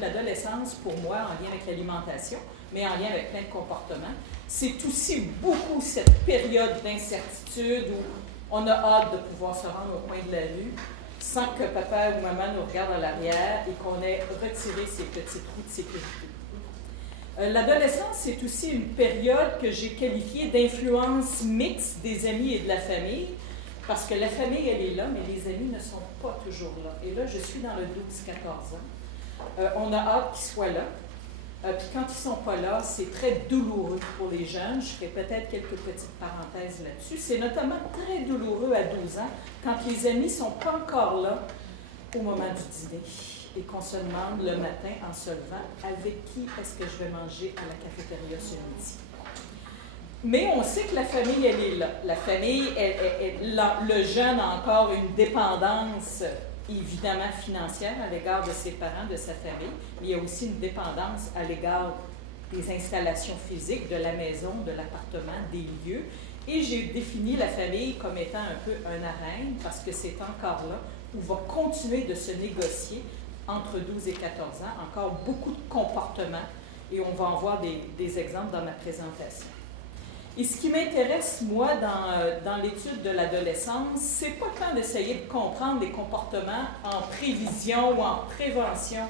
l'adolescence, pour moi, en lien avec l'alimentation, mais en lien avec plein de comportements, c'est aussi beaucoup cette période d'incertitude où on a hâte de pouvoir se rendre au coin de la rue sans que papa ou maman nous regarde à l'arrière et qu'on ait retiré ces petits trous de sécurité. L'adolescence, c'est aussi une période que j'ai qualifiée d'influence mixte des amis et de la famille, parce que la famille, elle est là, mais les amis ne sont pas toujours là. Et là, je suis dans le 12-14 ans. On a hâte qu'ils soient là. Puis quand ils ne sont pas là, c'est très douloureux pour les jeunes. Je ferai peut-être quelques petites parenthèses là-dessus. C'est notamment très douloureux à 12 ans quand les amis ne sont pas encore là au moment du dîner et qu'on se demande le matin en se levant avec qui est-ce que je vais manger à la cafétéria ce midi. Mais on sait que la famille, elle est là. La famille, le jeune a encore une dépendance évidemment financière à l'égard de ses parents, de sa famille, mais il y a aussi une dépendance à l'égard des installations physiques, de la maison, de l'appartement, des lieux. Et j'ai défini la famille comme étant un peu un arène, parce que c'est encore là où va continuer de se négocier entre 12 et 14 ans, encore beaucoup de comportements, et on va en voir des exemples dans ma présentation. Et ce qui m'intéresse, moi, dans l'étude de l'adolescence, c'est pas tant d'essayer de comprendre les comportements en prévision ou en prévention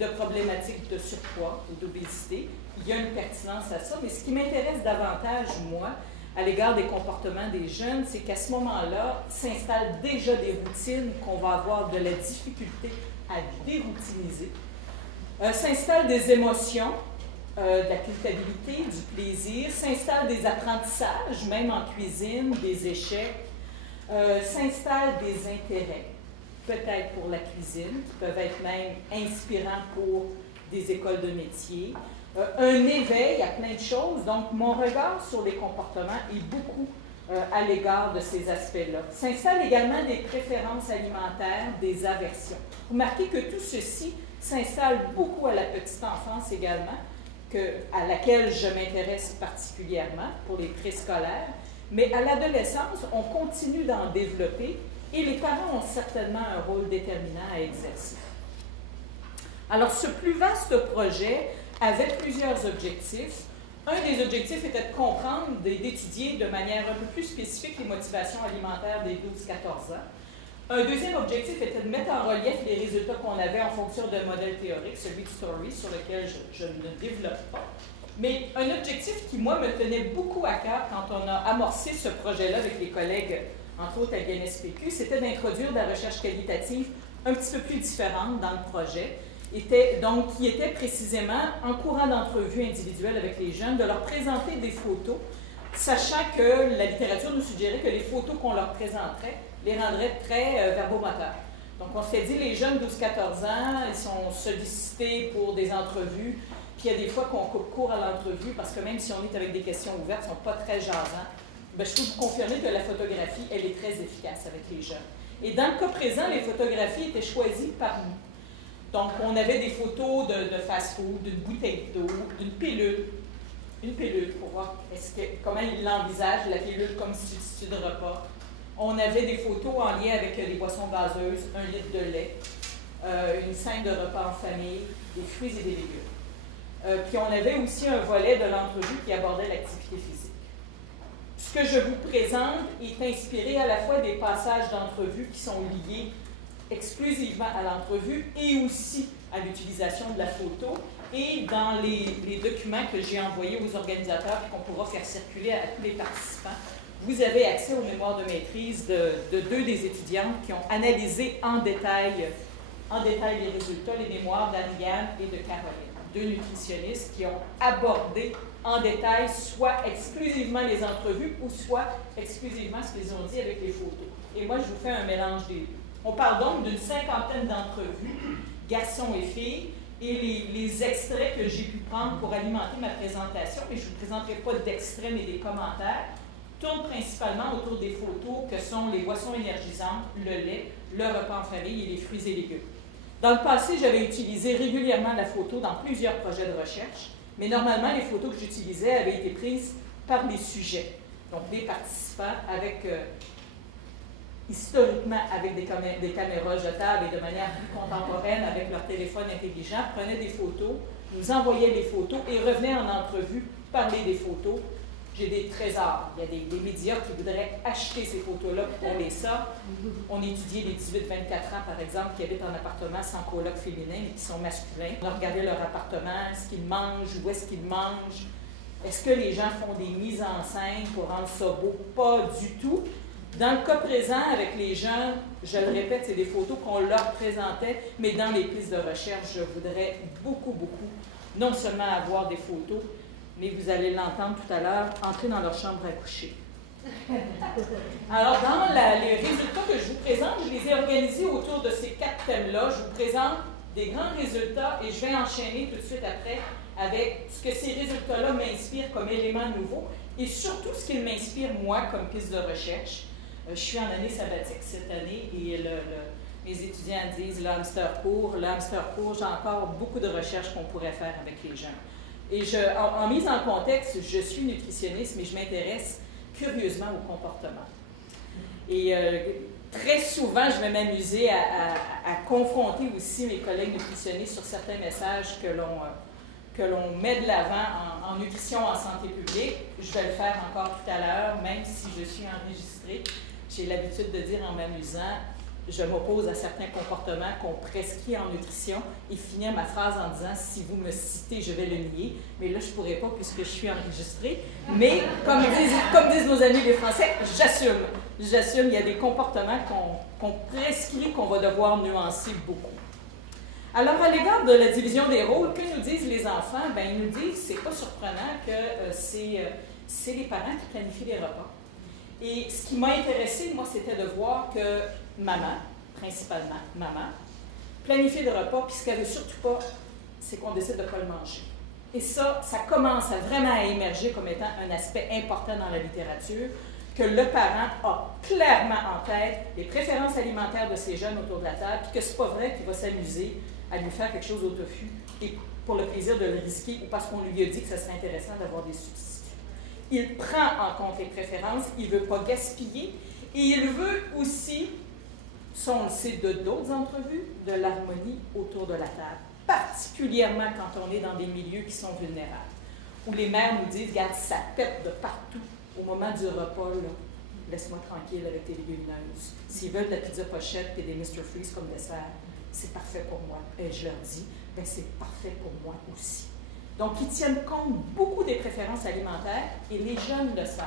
de problématiques de surpoids ou d'obésité. Il y a une pertinence à ça, mais ce qui m'intéresse davantage, moi, à l'égard des comportements des jeunes, c'est qu'à ce moment-là, s'installent déjà des routines qu'on va avoir de la difficulté à déroutiniser. S'installent des émotions, de la culpabilité, du plaisir, s'installent des apprentissages, même en cuisine, des échecs, s'installent des intérêts, peut-être pour la cuisine, qui peuvent être même inspirants pour des écoles de métier, un éveil à plein de choses. Donc, mon regard sur les comportements est beaucoup à l'égard de ces aspects-là. S'installent également des préférences alimentaires, des aversions. Remarquez que tout ceci s'installe beaucoup à la petite enfance également, à laquelle je m'intéresse particulièrement pour les préscolaires, mais à l'adolescence, on continue d'en développer et les parents ont certainement un rôle déterminant à exercer. Alors, ce plus vaste projet avait plusieurs objectifs. Un des objectifs était de comprendre, d'étudier de manière un peu plus spécifique les motivations alimentaires des 12-14 ans. Un deuxième objectif était de mettre en relief les résultats qu'on avait en fonction d'un modèle théorique, celui de Story, sur lequel je ne développe pas. Mais un objectif qui, moi, me tenait beaucoup à cœur quand on a amorcé ce projet-là avec les collègues, entre autres à l'INSPQ, c'était d'introduire de la recherche qualitative un petit peu plus différente dans le projet, qui était précisément, en courant d'entrevues individuelles avec les jeunes, de leur présenter des photos, sachant que la littérature nous suggérait que les photos qu'on leur présenterait les rendrait très verbomoteurs. Donc, on s'est dit, les jeunes 12-14 ans, ils sont sollicités pour des entrevues, puis il y a des fois qu'on coupe court à l'entrevue, parce que même si on est avec des questions ouvertes, ils ne sont pas très jasants. Bien, je peux vous confirmer que la photographie, elle est très efficace avec les jeunes. Et dans le cas présent, les photographies étaient choisies par nous. Donc, on avait des photos de fast-food, d'une bouteille d'eau, d'une pilule. Une pilule pour voir comment ils l'envisagent, la pilule comme substitut de repas. On avait des photos en lien avec des boissons gazeuses, 1 litre de lait, une scène de repas en famille, des fruits et des légumes. Puis on avait aussi un volet de l'entrevue qui abordait l'activité physique. Ce que je vous présente est inspiré à la fois des passages d'entrevue qui sont liés exclusivement à l'entrevue et aussi à l'utilisation de la photo, et dans les documents que j'ai envoyés aux organisateurs et qu'on pourra faire circuler à tous les participants, vous avez accès aux mémoires de maîtrise de 2 des étudiantes qui ont analysé en détail les résultats, les mémoires d'Anne-Yann et de Caroline, 2 nutritionnistes qui ont abordé en détail soit exclusivement les entrevues ou soit exclusivement ce qu'ils ont dit avec les photos. Et moi, je vous fais un mélange des 2. On parle donc d'une 50aine d'entrevues, garçons et filles, et les extraits que j'ai pu prendre pour alimenter ma présentation, mais je ne vous présenterai pas d'extraits mais des commentaires, tournent principalement autour des photos que sont les boissons énergisantes, le lait, le repas en famille et les fruits et légumes. Dans le passé, j'avais utilisé régulièrement la photo dans plusieurs projets de recherche, mais normalement, les photos que j'utilisais avaient été prises par les sujets, donc les participants avec historiquement avec des caméras jetables et de manière plus contemporaine avec leur téléphone intelligent, prenaient des photos, nous envoyaient les photos et revenaient en entrevue parler des photos. J'ai des trésors. Il y a des médias qui voudraient acheter ces photos-là pour qu'on les sorte. On étudiait les 18-24 ans, par exemple, qui habitent en appartement sans coloc féminin, mais qui sont masculins. On a regardé leur appartement, ce qu'ils mangent, où est-ce qu'ils mangent. Est-ce que les gens font des mises en scène pour rendre ça beau? Pas du tout. Dans le cas présent, avec les jeunes, je le répète, c'est des photos qu'on leur présentait, mais dans les pistes de recherche, je voudrais beaucoup, non seulement avoir des photos, mais vous allez l'entendre tout à l'heure, entrer dans leur chambre à coucher. Alors, dans les résultats que je vous présente, je les ai organisés autour de ces 4 thèmes-là. Je vous présente des grands résultats et je vais enchaîner tout de suite après avec ce que ces résultats-là m'inspirent comme élément nouveau et surtout ce qu'ils m'inspirent moi comme piste de recherche. Je suis en année sabbatique cette année et mes étudiants disent le hamster court, j'ai encore beaucoup de recherches qu'on pourrait faire avec les jeunes. Et en mise en contexte, je suis nutritionniste, mais je m'intéresse curieusement au comportement. Et très souvent, je vais m'amuser à confronter aussi mes collègues nutritionnistes sur certains messages que l'on met de l'avant en nutrition en santé publique. Je vais le faire encore tout à l'heure, même si je suis enregistrée. J'ai l'habitude de dire en m'amusant, je m'oppose à certains comportements qu'on prescrit en nutrition et finir ma phrase en disant « si vous me citez, je vais le nier ». Mais là, je ne pourrais pas puisque je suis enregistrée. Mais comme disent nos amis les Français, j'assume. J'assume, il y a des comportements qu'on prescrit, qu'on va devoir nuancer beaucoup. Alors, à l'égard de la division des rôles, que nous disent les enfants? Bien, ils nous disent, c'est pas surprenant que c'est les parents qui planifient les repas. Et ce qui m'a intéressé, moi, c'était de voir que maman, principalement maman, planifie le repas, puis ce qu'elle ne veut surtout pas, c'est qu'on décide de ne pas le manger. Et ça commence vraiment à émerger comme étant un aspect important dans la littérature, que le parent a clairement en tête les préférences alimentaires de ses jeunes autour de la table, puis que c'est pas vrai qu'il va s'amuser à lui faire quelque chose au tofu, et pour le plaisir de le risquer, ou parce qu'on lui a dit que ça serait intéressant d'avoir des substituts. Il prend en compte les préférences, il ne veut pas gaspiller, et il veut aussi, ça on le sait de d'autres entrevues, de l'harmonie autour de la table, particulièrement quand on est dans des milieux qui sont vulnérables, où les mères nous disent « regarde, ça pète de partout, au moment du repas, là, laisse-moi tranquille avec tes légumineuses. S'ils veulent de la pizza pochette et des Mr. Freeze comme dessert, c'est parfait pour moi. » Et je leur dis « ben c'est parfait pour moi aussi. » Donc, ils tiennent compte beaucoup des préférences alimentaires et les jeunes le savent.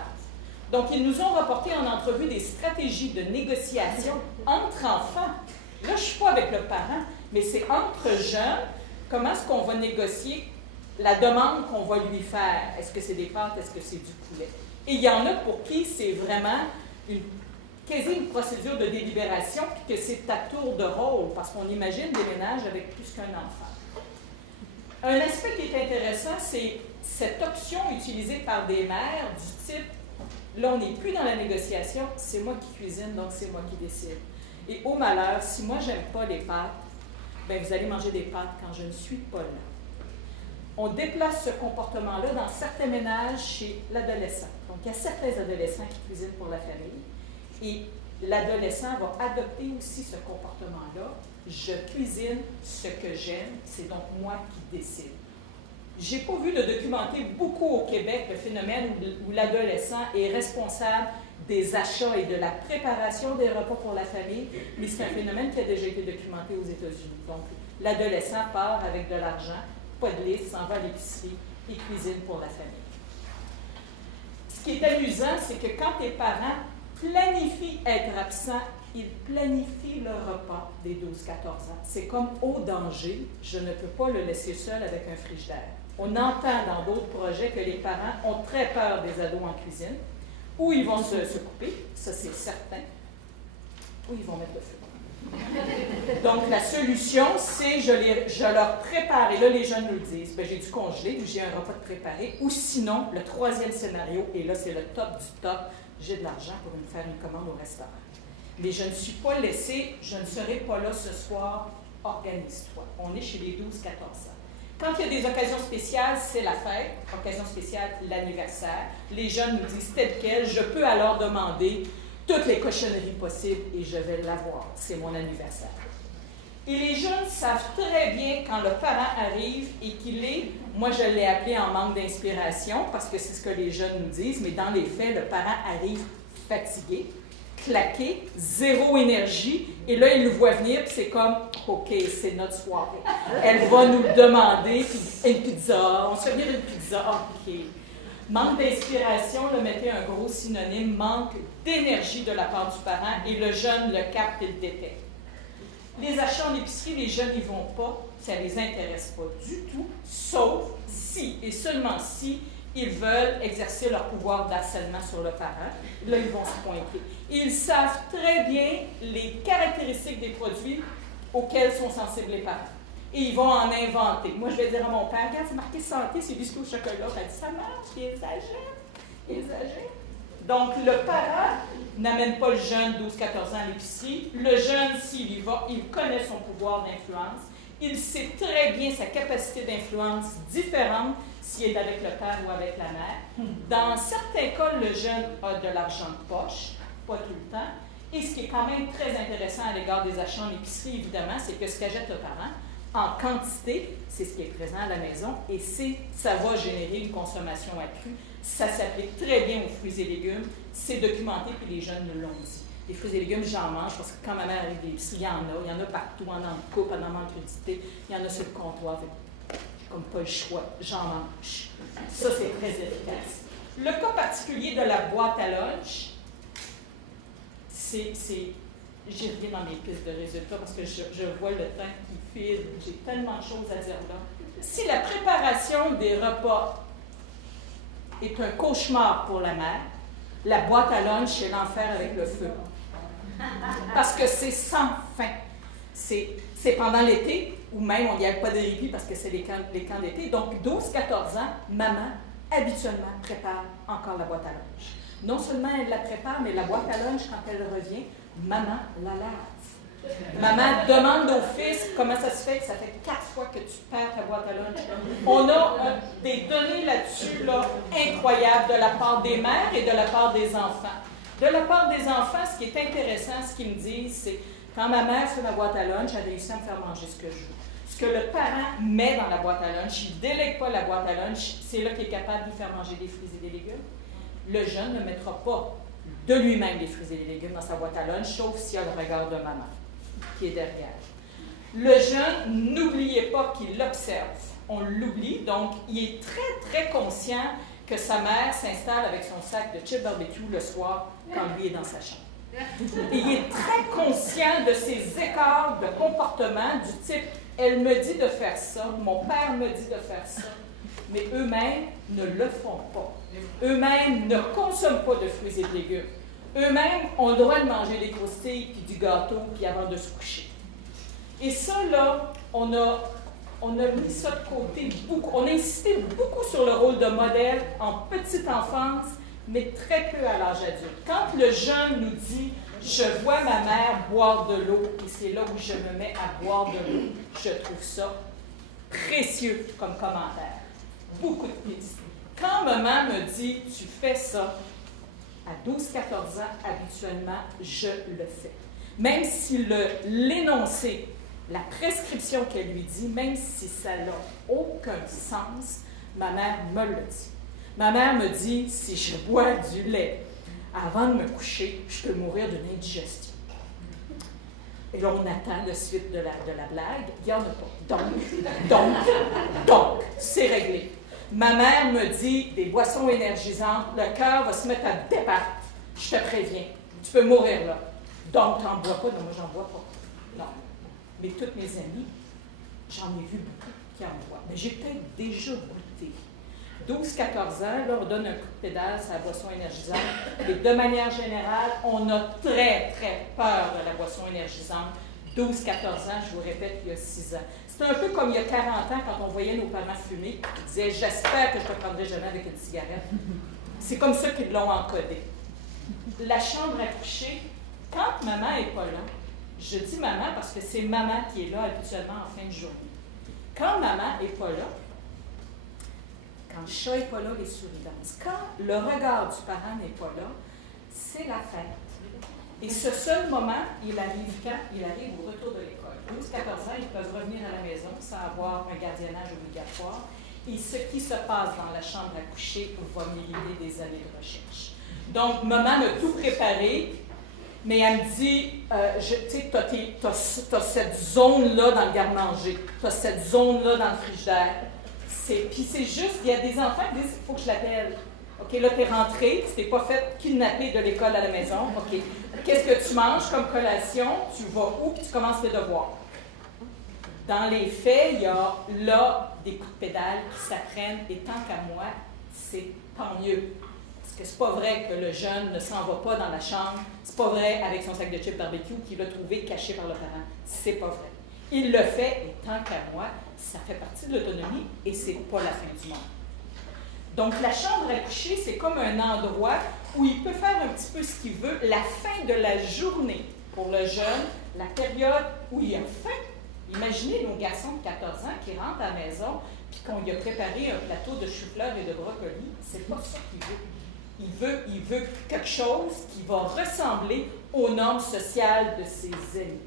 Donc, ils nous ont rapporté en entrevue des stratégies de négociation entre enfants. Là, je ne suis pas avec le parent, mais c'est entre jeunes. Comment est-ce qu'on va négocier la demande qu'on va lui faire? Est-ce que c'est des pâtes? Est-ce que c'est du poulet? Et il y en a pour qui c'est vraiment quasi une procédure de délibération, puis que c'est à tour de rôle, parce qu'on imagine des ménages avec plus qu'un enfant. Un aspect qui est intéressant, c'est cette option utilisée par des mères du type « là, on n'est plus dans la négociation, c'est moi qui cuisine, donc c'est moi qui décide. » Et au malheur, si moi, j'aime pas les pâtes, bien, vous allez manger des pâtes quand je ne suis pas là. On déplace ce comportement-là dans certains ménages chez l'adolescent. Donc, il y a certains adolescents qui cuisinent pour la famille et l'adolescent va adopter aussi ce comportement-là. Je cuisine ce que j'aime, c'est donc moi qui décide. J'ai pas vu de documenter beaucoup au Québec le phénomène où l'adolescent est responsable des achats et de la préparation des repas pour la famille, mais c'est un phénomène qui a déjà été documenté aux États-Unis. Donc, l'adolescent part avec de l'argent, pas de liste, s'en va à l'épicerie et cuisine pour la famille. Ce qui est amusant, c'est que quand tes parents planifient être absents, ils planifient le repas des 12-14 ans. C'est comme au danger, je ne peux pas le laisser seul avec un frigidaire. On entend dans d'autres projets que les parents ont très peur des ados en cuisine, ou ils vont se couper, ça c'est certain, ou ils vont mettre le feu. Donc la solution, c'est je leur prépare, et là les jeunes nous le disent, ben, j'ai dû congeler, j'ai un repas de préparé, ou sinon, le troisième scénario, et là c'est le top du top, j'ai de l'argent pour me faire une commande au restaurant. Mais je ne suis pas laissée, je ne serai pas là ce soir, organise-toi. On est chez les 12-14 ans. Quand il y a des occasions spéciales, c'est la fête. Occasion spéciale, l'anniversaire. Les jeunes nous disent tel quel. Je peux alors demander toutes les cochonneries possibles et je vais l'avoir. C'est mon anniversaire. Et les jeunes savent très bien quand le parent arrive et qu'il est, moi je l'ai appelé en manque d'inspiration parce que c'est ce que les jeunes nous disent, mais dans les faits, le parent arrive fatigué, claqué, zéro énergie, et là il le voit venir, puis c'est comme, OK, c'est notre soirée. Elle va nous le demander, puis une pizza, on se fait venir une pizza, OK. Manque d'inspiration, le mettez un gros synonyme, manque d'énergie de la part du parent, et le jeune le capte et le détecte. Les achats en épicerie, les jeunes n'y vont pas, ça ne les intéresse pas du tout, sauf si, et seulement si, ils veulent exercer leur pouvoir d'harcèlement sur le parent. Là, ils vont se pointer. Ils savent très bien les caractéristiques des produits auxquels sont sensibles les parents. Et ils vont en inventer. Moi, je vais dire à mon père, regarde, c'est marqué santé, c'est biscuit au chocolat. Elle dit, ça marche, il exagère. Donc, le parent n'amène pas le jeune 12-14 ans à l'épicerie. Le jeune, s'il y va, il connaît son pouvoir d'influence. Il sait très bien sa capacité d'influence différente s'il est avec le père ou avec la mère. Dans certains cas, le jeune a de l'argent de poche, pas tout le temps. Et ce qui est quand même très intéressant à l'égard des achats en épicerie, évidemment, c'est que ce qu'achète le parent, en quantité, c'est ce qui est présent à la maison et ça va générer une consommation accrue. Ça s'applique très bien aux fruits et légumes. C'est documenté, puis les jeunes nous l'ont dit. Les fruits et légumes, j'en mange parce que quand ma mère arrive des l'épicerie, il y en a partout, on en coupe, on en manque crudité, il y en a sur le comptoir. J'ai comme pas le choix, j'en mange. Ça, c'est très efficace. Le cas particulier de la boîte à lunch, j'y reviens dans mes pistes de résultats parce que je vois le temps qui file, j'ai tellement de choses à dire là. Si la préparation des repas est un cauchemar pour la mère, la boîte à lunch, c'est l'enfer avec le feu. Parce que c'est sans fin. C'est pendant l'été, ou même on n'y a pas de répit parce que c'est les camps d'été. Donc, 12-14 ans, maman, habituellement, prépare encore la boîte à lunch. Non seulement elle la prépare, mais la boîte à lunch, quand elle revient, maman la lave. Maman demande au fils comment ça se fait que ça fait 4 fois que tu perds ta boîte à lunch. On a des données là-dessus incroyables de la part des mères et de la part des enfants. De la part des enfants, ce qui est intéressant, ce qu'ils me disent, c'est quand ma mère fait ma boîte à lunch, elle réussit à me faire manger ce que je veux. Ce que le parent met dans la boîte à lunch, il ne délègue pas la boîte à lunch, c'est là qu'il est capable de faire manger des fruits et des légumes. Le jeune ne mettra pas de lui-même des fruits et des légumes dans sa boîte à lunch, sauf s'il y a le regard de maman qui est derrière. Le jeune, n'oubliez pas qu'il l'observe. On l'oublie, donc il est très, très conscient que sa mère s'installe avec son sac de chips barbecue le soir quand lui est dans sa chambre. Et il est très conscient de ces écarts de comportement du type « elle me dit de faire ça, mon père me dit de faire ça », mais eux-mêmes ne le font pas. Eux-mêmes ne consomment pas de fruits et de légumes. Eux-mêmes ont le droit de manger des croustilles puis du gâteau puis avant de se coucher. Et ça, là, on a mis ça de côté beaucoup. On a insisté beaucoup sur le rôle de modèle en petite enfance, mais très peu à l'âge adulte. Quand le jeune nous dit « je vois ma mère boire de l'eau et c'est là où je me mets à boire de l'eau », je trouve ça précieux comme commentaire. Beaucoup de pistes. Quand maman me dit « tu fais ça », à 12-14 ans, habituellement, je le fais. Même si l'énoncé, la prescription qu'elle lui dit, même si ça n'a aucun sens, ma mère me le dit. Ma mère me dit, si je bois du lait avant de me coucher, je peux mourir d'une indigestion. Et là, on attend la suite de la blague. Il n'y en a pas. Donc, c'est réglé. Ma mère me dit, des boissons énergisantes, le cœur va se mettre à débattre. Je te préviens, tu peux mourir là. Donc, tu n'en bois pas? Non, moi, j'en bois pas. Non. Mais toutes mes amies, j'en ai vu beaucoup qui en boivent. Mais j'ai peut-être déjà goûté. 12-14 ans, là, on donne un coup de pédale sur la boisson énergisante. Et de manière générale, on a très, très peur de la boisson énergisante. 12-14 ans, je vous répète, il y a 6 ans. C'est un peu comme il y a 40 ans, quand on voyait nos parents fumer, ils disaient « j'espère que je ne me prendrai jamais avec une cigarette ». C'est comme ça qu'ils l'ont encodé. La chambre à coucher, quand maman n'est pas là, je dis maman parce que c'est maman qui est là habituellement en fin de journée. Quand maman n'est pas là, quand le chat n'est pas là, les souris dansent. Quand le regard du parent n'est pas là, c'est la fête. Et ce seul moment, il arrive quand? Il arrive au retour de l'école. 12-14 ans, ils peuvent revenir à la maison sans avoir un gardiennage obligatoire. Et ce qui se passe dans la chambre à coucher va mériter des années de recherche. Donc, maman a tout préparé, mais elle me dit, tu sais, tu as cette zone-là dans le garde-manger, tu as cette zone-là dans le frigidaire. Puis c'est juste, il y a des enfants qui disent, il faut que je l'appelle. OK, là, tu es rentré, tu t'es pas fait kidnapper de l'école à la maison. OK, qu'est-ce que tu manges comme collation? Tu vas où? Puis tu commences tes devoirs. Dans les faits, il y a là des coups de pédale qui s'apprennent, et tant qu'à moi, c'est tant mieux. Parce que c'est pas vrai que le jeune ne s'en va pas dans la chambre, c'est pas vrai avec son sac de chips barbecue qu'il l'a trouvé caché par le parent. C'est pas vrai. Il le fait, et tant qu'à moi, ça fait partie de l'autonomie, et c'est pas la fin du monde. Donc, la chambre à coucher, c'est comme un endroit où il peut faire un petit peu ce qu'il veut. La fin de la journée pour le jeune, la période où il a faim. Imaginez nos garçons de 14 ans qui rentrent à la maison puis qu'on lui a préparé un plateau de chou-fleur et de brocoli. C'est pas ça qu'il veut. Il veut quelque chose qui va ressembler aux normes sociales de ses amis.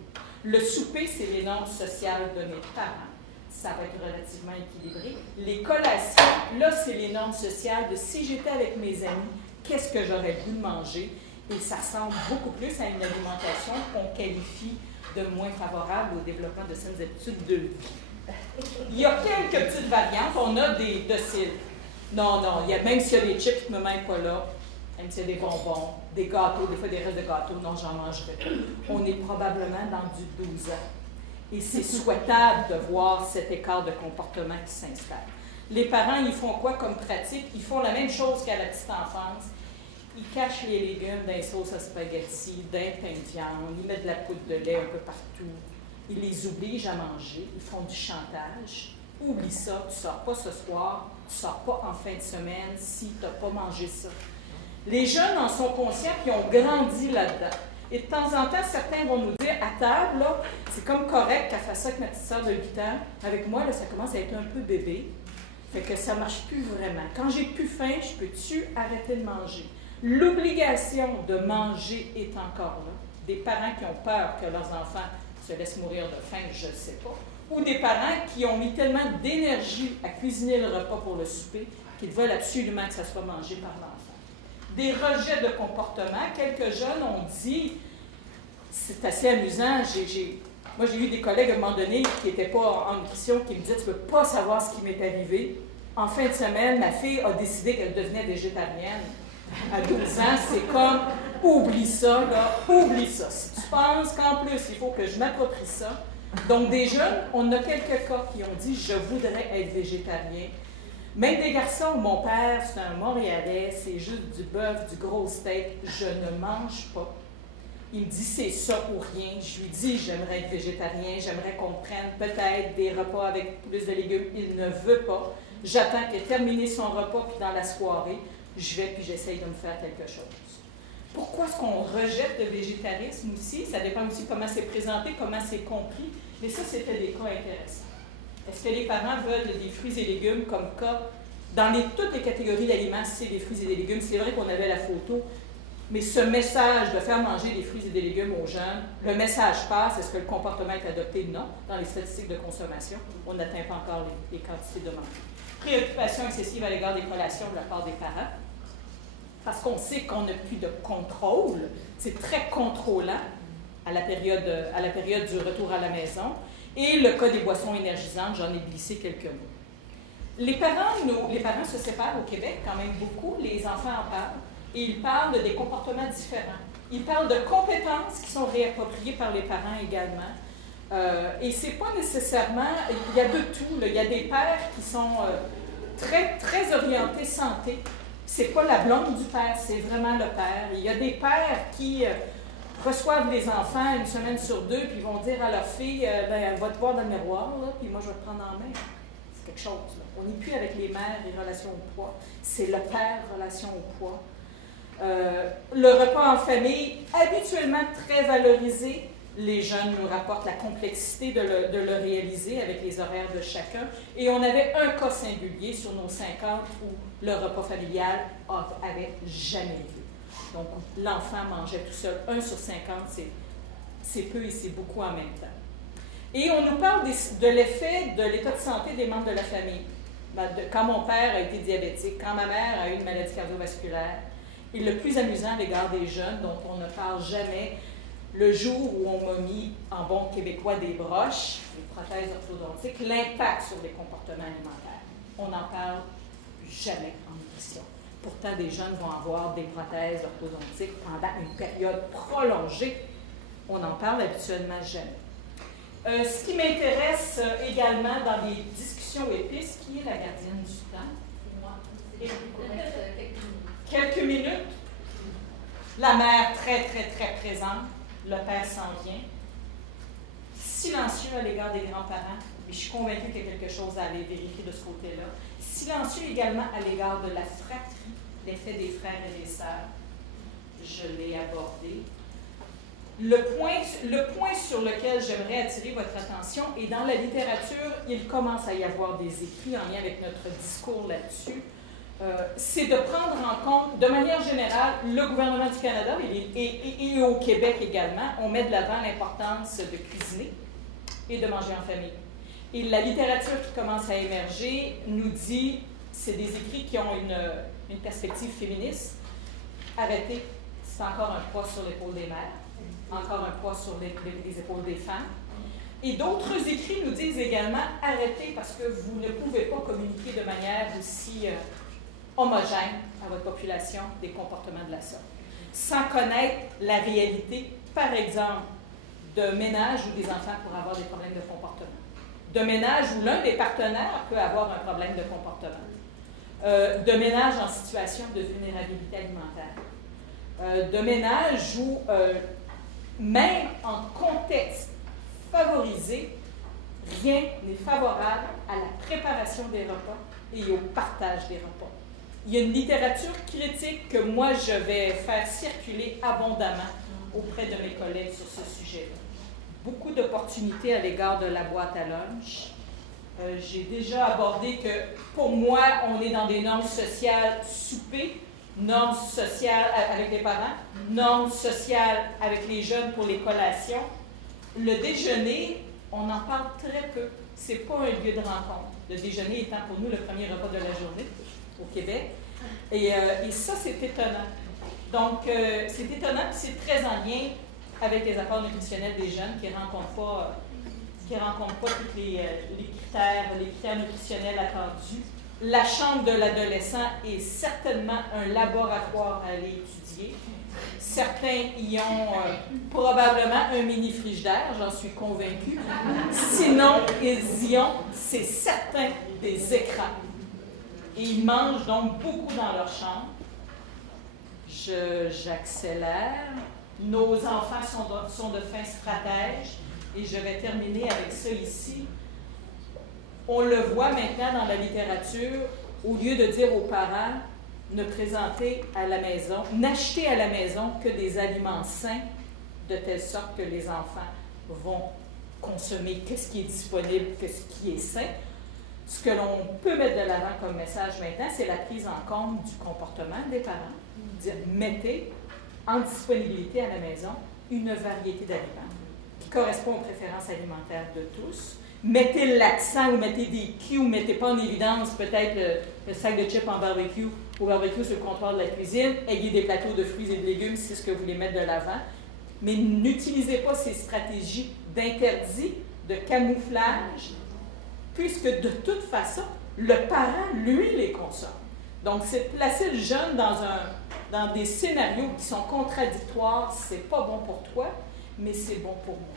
Le souper, c'est les normes sociales de mes parents. Ça va être relativement équilibré. Les collations, là, c'est les normes sociales de si j'étais avec mes amis, qu'est-ce que j'aurais le goût de manger? Et ça ressemble beaucoup plus à une alimentation qu'on qualifie de moins favorable au développement de saines habitudes de vie. Il y a quelques petites variantes. On a des dociles. Non, même s'il y a des chips, maman n'est pas là, même s'il y a des bonbons, des gâteaux, des fois des restes de gâteaux, non, j'en mangerai pas. On est probablement dans du 12 ans. Et c'est souhaitable de voir cet écart de comportement qui s'installe. Les parents, ils font quoi comme pratique? Ils font la même chose qu'à la petite enfance. Ils cachent les légumes dans les sauces à spaghetti, dans les pains de viande, ils mettent de la poudre de lait un peu partout. Ils les obligent à manger, ils font du chantage. Oublie ça, tu ne sors pas ce soir, tu ne sors pas en fin de semaine si tu n'as pas mangé ça. Les jeunes en sont conscients et ont grandi là-dedans. Et de temps en temps, certains vont nous dire, à table, là, c'est comme correct qu'elle fasse ça avec ma petite sœur de 8 ans. Avec moi, là, ça commence à être un peu bébé. Fait que ça ne marche plus vraiment. Quand j'ai plus faim, je peux-tu arrêter de manger? L'obligation de manger est encore là. Des parents qui ont peur que leurs enfants se laissent mourir de faim, je ne sais pas. Ou des parents qui ont mis tellement d'énergie à cuisiner le repas pour le souper qu'ils veulent absolument que ça soit mangé par l'enfant. Des rejets de comportement. Quelques jeunes ont dit, c'est assez amusant, moi j'ai eu des collègues à un moment donné qui n'étaient pas en nutrition qui me disaient, tu ne peux pas savoir ce qui m'est arrivé. En fin de semaine, ma fille a décidé qu'elle devenait végétarienne. À 12 ans, c'est comme, oublie ça, là, oublie ça. Si tu penses qu'en plus, il faut que je m'approprie ça. Donc, des jeunes, on a quelques cas qui ont dit, je voudrais être végétarien. Même des garçons, mon père, c'est un Montréalais, c'est juste du bœuf, du gros steak, je ne mange pas. Il me dit, c'est ça ou rien. Je lui dis, j'aimerais être végétarien, j'aimerais qu'on prenne peut-être des repas avec plus de légumes. Il ne veut pas. J'attends qu'il ait terminé son repas, puis dans la soirée, je vais puis j'essaye de me faire quelque chose. Pourquoi est-ce qu'on rejette le végétarisme aussi? Ça dépend aussi comment c'est présenté, comment c'est compris. Mais ça, c'était des cas intéressants. Est-ce que les parents veulent des fruits et légumes comme cas? Dans toutes les catégories d'aliments, c'est des fruits et des légumes. C'est vrai qu'on avait la photo, mais ce message de faire manger des fruits et des légumes aux jeunes, le message passe. Est-ce que le comportement est adopté? Non. Dans les statistiques de consommation, on n'atteint pas encore les quantités demandées. Préoccupation excessive à l'égard des collations de la part des parents, parce qu'on sait qu'on n'a plus de contrôle. C'est très contrôlant à la période du retour à la maison. Et le cas des boissons énergisantes, j'en ai glissé quelques mots. Les parents se séparent au Québec quand même beaucoup. Les enfants en parlent. Et ils parlent de des comportements différents. Ils parlent de compétences qui sont réappropriées par les parents également. Et c'est pas nécessairement... Il y a de tout. Là. Il y a des pères qui sont très, très orientés santé. C'est pas la blonde du père, c'est vraiment le père. Il y a des pères qui reçoivent les enfants une semaine sur deux, puis ils vont dire à leur fille, elle va te voir dans le miroir, là, puis moi je vais te prendre en main. C'est quelque chose. Là. On n'est plus avec les mères et relations au poids. C'est le père, relation au poids. Le repas en famille, habituellement très valorisé. Les jeunes nous rapportent la complexité de le réaliser avec les horaires de chacun. Et on avait un cas singulier sur nos 50 où le repas familial avait jamais lieu. Donc, l'enfant mangeait tout seul. 1 sur 50, c'est peu et c'est beaucoup en même temps. Et on nous parle de l'effet de l'état de santé des membres de la famille. Quand mon père a été diabétique, quand ma mère a eu une maladie cardiovasculaire, et le plus amusant à l'égard des jeunes, dont on ne parle jamais, le jour où on m'a mis, en bon québécois, des broches, des prothèses orthodontiques, l'impact sur les comportements alimentaires. On n'en parle jamais en nutrition. Pourtant, des jeunes vont avoir des prothèses orthodontiques pendant une période prolongée. On n'en parle habituellement jamais. Ce qui m'intéresse également dans les discussions épices, qui est la gardienne du temps? C'est moi. Quelques minutes. La mère très, très, très présente. Le père s'en vient. Silencieux à l'égard des grands-parents. Mais je suis convaincue qu'il y a quelque chose à aller vérifier de ce côté-là. Silencieux également à l'égard de la fratrie, l'effet des frères et des sœurs. Je l'ai abordé. Le point sur lequel j'aimerais attirer votre attention, et dans la littérature, il commence à y avoir des écrits en lien avec notre discours là-dessus, c'est de prendre en compte, de manière générale, le gouvernement du Canada et au Québec également, on met de l'avant l'importance de cuisiner et de manger en famille. Et la littérature qui commence à émerger nous dit, c'est des écrits qui ont une perspective féministe. Arrêtez, c'est encore un poids sur l'épaule des mères, encore un poids sur les épaules des femmes. Et d'autres écrits nous disent également, arrêtez parce que vous ne pouvez pas communiquer de manière aussi homogène à votre population des comportements de la sorte. Sans connaître la réalité, par exemple, de ménages où des enfants pourraient avoir des problèmes de comportement, de ménages où l'un des partenaires peut avoir un problème de comportement, de ménages en situation de vulnérabilité alimentaire, de ménages où, même en contexte favorisé, rien n'est favorable à la préparation des repas et au partage des repas. Il y a une littérature critique que moi, je vais faire circuler abondamment auprès de mes collègues sur ce sujet-là. Beaucoup d'opportunités à l'égard de la boîte à lunch. J'ai déjà abordé que, pour moi, on est dans des normes sociales souper, normes sociales avec les parents, normes sociales avec les jeunes pour les collations. Le déjeuner, on en parle très peu. Ce n'est pas un lieu de rencontre. Le déjeuner étant pour nous le premier repas de la journée au Québec. Et ça, c'est étonnant. Donc, c'est étonnant, puis c'est très en lien avec les apports nutritionnels des jeunes qui ne rencontrent pas tous les critères nutritionnels attendus. La chambre de l'adolescent est certainement un laboratoire à aller étudier. Certains y ont probablement un mini-frigidaire, j'en suis convaincue. Sinon, ils y ont, c'est certain, des écrans. Et ils mangent donc beaucoup dans leur chambre. J'accélère. Nos enfants sont de fins stratèges. Et je vais terminer avec ça ici. On le voit maintenant dans la littérature, au lieu de dire aux parents, ne présenter à la maison, n'acheter à la maison que des aliments sains, de telle sorte que les enfants vont consommer qu'est-ce qui est disponible, qu'est-ce qui est sain. Ce que l'on peut mettre de l'avant comme message maintenant, c'est la prise en compte du comportement des parents. Dire, mettez en disponibilité à la maison une variété d'aliments qui correspond aux préférences alimentaires de tous. Mettez l'accent ou mettez des cues, ou mettez pas en évidence peut-être le sac de chips en barbecue ou barbecue sur le comptoir de la cuisine. Ayez des plateaux de fruits et de légumes si c'est ce que vous voulez mettre de l'avant. Mais n'utilisez pas ces stratégies d'interdit, de camouflage, puisque de toute façon, le parent, lui, les consomme. Donc, c'est de placer le jeune dans des scénarios qui sont contradictoires, c'est pas bon pour toi, mais c'est bon pour moi.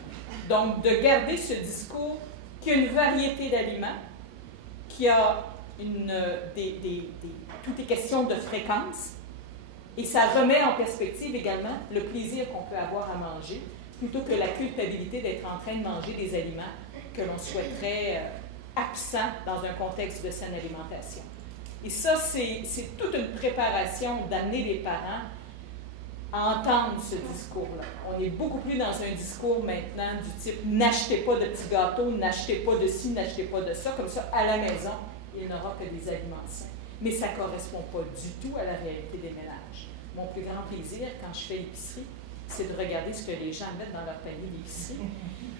Donc, de garder ce discours qui a une variété d'aliments, qui a tout est question de fréquence, et ça remet en perspective également le plaisir qu'on peut avoir à manger, plutôt que la culpabilité d'être en train de manger des aliments que l'on souhaiterait absents dans un contexte de saine alimentation. Et ça, c'est toute une préparation d'amener les parents à entendre ce discours-là. On est beaucoup plus dans un discours maintenant du type « n'achetez pas de petits gâteaux, n'achetez pas de ci, n'achetez pas de ça », comme ça, à la maison, il n'aura que des aliments sains. Mais ça ne correspond pas du tout à la réalité des ménages. mon plus grand plaisir quand je fais l'épicerie, c'est de regarder ce que les gens mettent dans leur panier d'épicerie.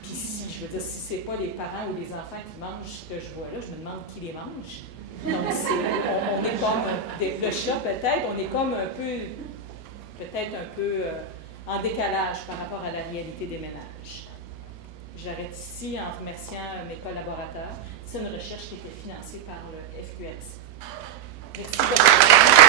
Puis si, je veux dire, si c'est pas les parents ou les enfants qui mangent ce que je vois là, je me demande qui les mange. Donc, on est comme des cloches-là, peut-être, on est comme un peu, peut-être un peu en décalage par rapport à la réalité des ménages. J'arrête ici en remerciant mes collaborateurs. C'est une recherche qui était financée par le FQS. Merci de votre attention.